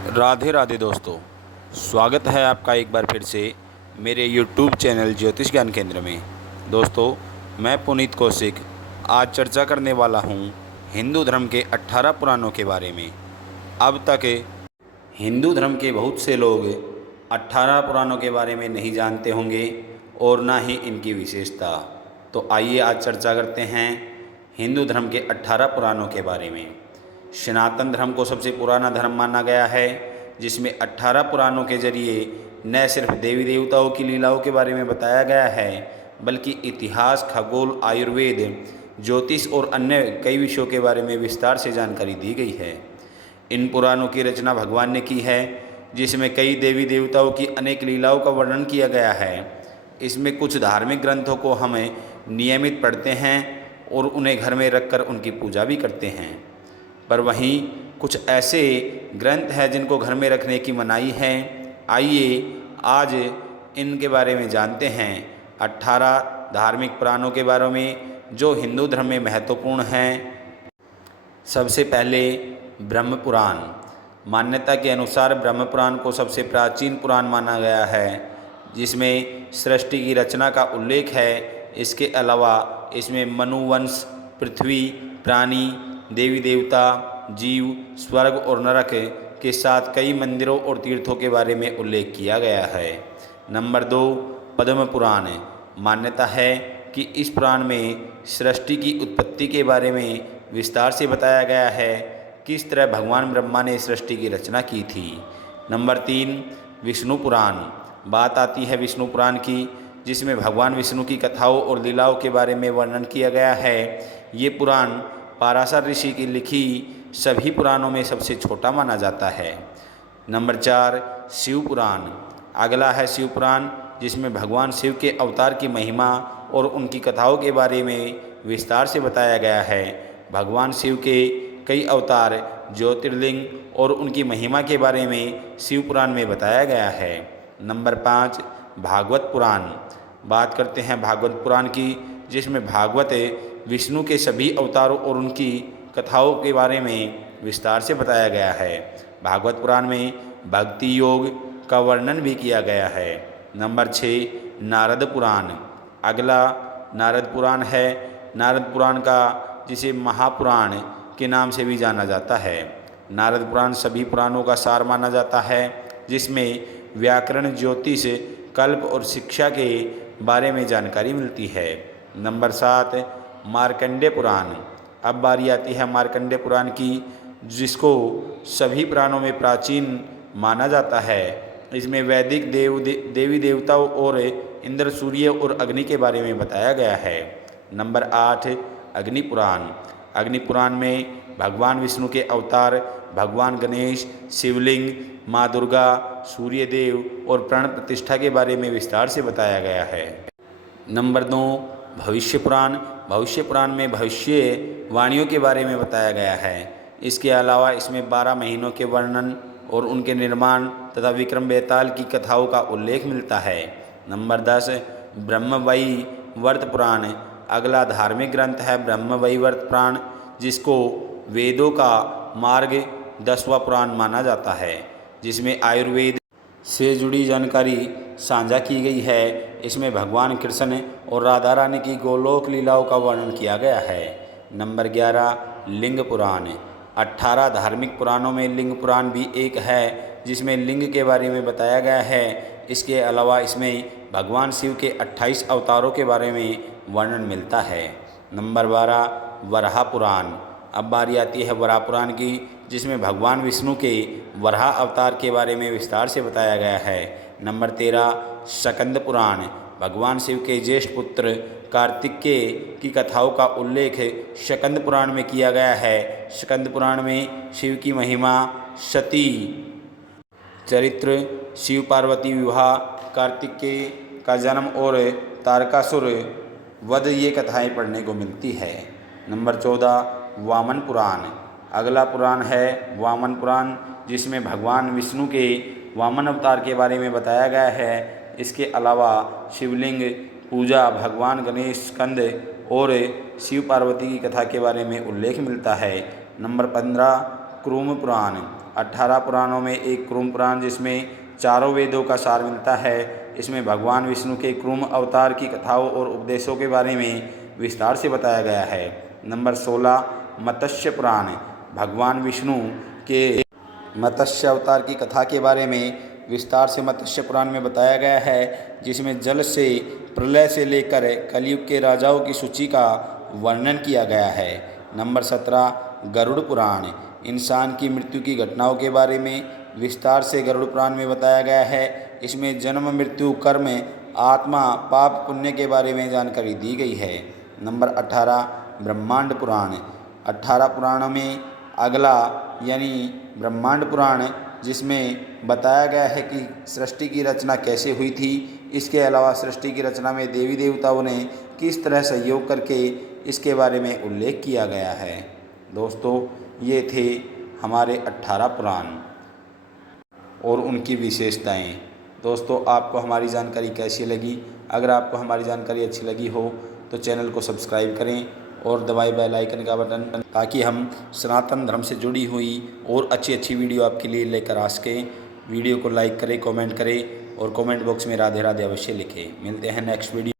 राधे राधे दोस्तों, स्वागत है आपका एक बार फिर से मेरे YouTube चैनल ज्योतिष ज्ञान केंद्र में। दोस्तों, मैं पुनीत कौशिक आज चर्चा करने वाला हूँ हिंदू धर्म के 18 पुराणों के बारे में। अब तक हिंदू धर्म के बहुत से लोग 18 पुराणों के बारे में नहीं जानते होंगे और ना ही इनकी विशेषता। तो आइए आज चर्चा करते हैं हिंदू धर्म के 18 पुराणों के बारे में। सनातन धर्म को सबसे पुराना धर्म माना गया है, जिसमें 18 पुराणों के जरिए न सिर्फ देवी देवताओं की लीलाओं के बारे में बताया गया है, बल्कि इतिहास, खगोल, आयुर्वेद, ज्योतिष और अन्य कई विषयों के बारे में विस्तार से जानकारी दी गई है। इन पुराणों की रचना भगवान ने की है, जिसमें कई देवी देवताओं की अनेक लीलाओं का वर्णन किया गया है। इसमें कुछ धार्मिक ग्रंथों को हमें नियमित पढ़ते हैं और उन्हें घर में रखकर उनकी पूजा भी करते हैं, पर वहीं कुछ ऐसे ग्रंथ हैं जिनको घर में रखने की मनाही है। आइए आज इनके बारे में जानते हैं 18 धार्मिक पुराणों के बारे में जो हिंदू धर्म में महत्वपूर्ण हैं। सबसे पहले ब्रह्म पुराण। मान्यता के अनुसार ब्रह्म पुराण को सबसे प्राचीन पुराण माना गया है, जिसमें सृष्टि की रचना का उल्लेख है। इसके अलावा इसमें मनुवंश, पृथ्वी, प्राणी, देवी देवता, जीव, स्वर्ग और नरक के साथ कई मंदिरों और तीर्थों के बारे में उल्लेख किया गया है। नंबर 2, पद्म पुराण। मान्यता है कि इस पुराण में सृष्टि की उत्पत्ति के बारे में विस्तार से बताया गया है, किस तरह भगवान ब्रह्मा ने सृष्टि की रचना की थी। नंबर 3, विष्णु पुराण। बात आती है विष्णु पुराण की, जिसमें भगवान विष्णु की कथाओं और लीलाओं के बारे में वर्णन किया गया है। ये पुराण पाराशर ऋषि की लिखी सभी पुराणों में सबसे छोटा माना जाता है। नंबर 4, शिव पुराण। अगला है शिव पुराण, जिसमें भगवान शिव के अवतार की महिमा और उनकी कथाओं के बारे में विस्तार से बताया गया है। भगवान शिव के कई अवतार, ज्योतिर्लिंग और उनकी महिमा के बारे में शिव पुराण में बताया गया है। नंबर 5, भागवत पुराण। बात करते हैं भागवत पुराण की, जिसमें भागवत विष्णु के सभी अवतारों और उनकी कथाओं के बारे में विस्तार से बताया गया है। भागवत पुराण में भक्ति योग का वर्णन भी किया गया है। नंबर 6, नारद पुराण। अगला नारद पुराण है। नारद पुराण का जिसे महापुराण के नाम से भी जाना जाता है। नारद पुराण सभी पुराणों का सार माना जाता है, जिसमें व्याकरण, ज्योतिष, कल्प और शिक्षा के बारे में जानकारी मिलती है। नंबर 7, मार्कंडेय पुराण। अब बारी आती है मार्कंडेय पुराण की, जिसको सभी पुराणों में प्राचीन माना जाता है। इसमें वैदिक देवी देवताओं और इंद्र, सूर्य और अग्नि के बारे में बताया गया है। नंबर 8, अग्नि पुराण। अग्नि पुराण में भगवान विष्णु के अवतार, भगवान गणेश, शिवलिंग, माँ दुर्गा, सूर्यदेव और प्राण प्रतिष्ठा के बारे में विस्तार से बताया गया है। नंबर 9, भविष्य पुराण। भविष्य पुराण में भविष्य वाणियों के बारे में बताया गया है। इसके अलावा इसमें 12 महीनों के वर्णन और उनके निर्माण तथा विक्रम बेताल की कथाओं का उल्लेख मिलता है। नंबर 10, ब्रह्मवैवर्त पुराण। अगला धार्मिक ग्रंथ है ब्रह्मवैवर्त पुराण, जिसको वेदों का मार्ग 10वां पुराण माना जाता है, जिसमें आयुर्वेद से जुड़ी जानकारी साझा की गई है। इसमें भगवान कृष्ण और राधा रानी की गोलोक लीलाओं का वर्णन किया गया है। नंबर 11, लिंग पुराण। 18 धार्मिक पुराणों में लिंग पुराण भी एक है, जिसमें लिंग के बारे में बताया गया है। इसके अलावा इसमें भगवान शिव के 28 अवतारों के बारे में वर्णन मिलता है। नंबर 12, वराह पुराण। अब बारी आती है वराह पुराण की, जिसमें भगवान विष्णु के वराह अवतार के बारे में विस्तार से बताया गया है। नंबर 13, स्कंद पुराण। भगवान शिव के ज्येष्ठ पुत्र कार्तिकेय की कथाओं का उल्लेख स्कंद पुराण में किया गया है। स्कंद पुराण में शिव की महिमा, सती चरित्र, शिव पार्वती विवाह, कार्तिकेय का जन्म और तारकासुर वध ये कथाएं पढ़ने को मिलती है। नंबर 14, वामन पुराण। अगला पुराण है वामन पुराण, जिसमें भगवान विष्णु के वामन अवतार के बारे में बताया गया है। इसके अलावा शिवलिंग पूजा, भगवान गणेश, स्कंद और शिव पार्वती की कथा के बारे में उल्लेख मिलता है। नंबर 15, क्रूम पुराण। 18 पुराणों में एक कुरुम पुराण जिसमें चारों वेदों का सार मिलता है। इसमें भगवान विष्णु के कुरुम अवतार की कथाओं और उपदेशों के बारे में विस्तार से बताया गया है। नंबर 16 मत्स्य पुराण, भगवान विष्णु के मत्स्य अवतार की कथा के बारे में विस्तार से मत्स्य पुराण में बताया गया है, जिसमें जल से प्रलय से लेकर कलयुग के राजाओं की सूची का वर्णन किया गया है। नंबर 17 गरुड़ पुराण, इंसान की मृत्यु की घटनाओं के बारे में विस्तार से गरुड़ पुराण में बताया गया है। इसमें जन्म, मृत्यु, कर्म, आत्मा, पाप, पुण्य के बारे में जानकारी दी गई है। नंबर 18 ब्रह्मांड पुराण, 18 पुराणों में अगला यानी ब्रह्मांड पुराण जिसमें बताया गया है कि सृष्टि की रचना कैसे हुई थी। इसके अलावा सृष्टि की रचना में देवी देवताओं ने किस तरह सहयोग करके इसके बारे में उल्लेख किया गया है। दोस्तों, ये थे हमारे 18 पुराण और उनकी विशेषताएं। दोस्तों, आपको हमारी जानकारी कैसी लगी? अगर आपको हमारी जानकारी अच्छी लगी हो तो चैनल को सब्सक्राइब करें और दबाएं बेल आइकन का बटन, ताकि हम सनातन धर्म से जुड़ी हुई और अच्छी अच्छी वीडियो आपके लिए लेकर आ सकें। वीडियो को लाइक करें, कमेंट करें और कमेंट बॉक्स में राधे राधे अवश्य लिखें। मिलते हैं नेक्स्ट वीडियो।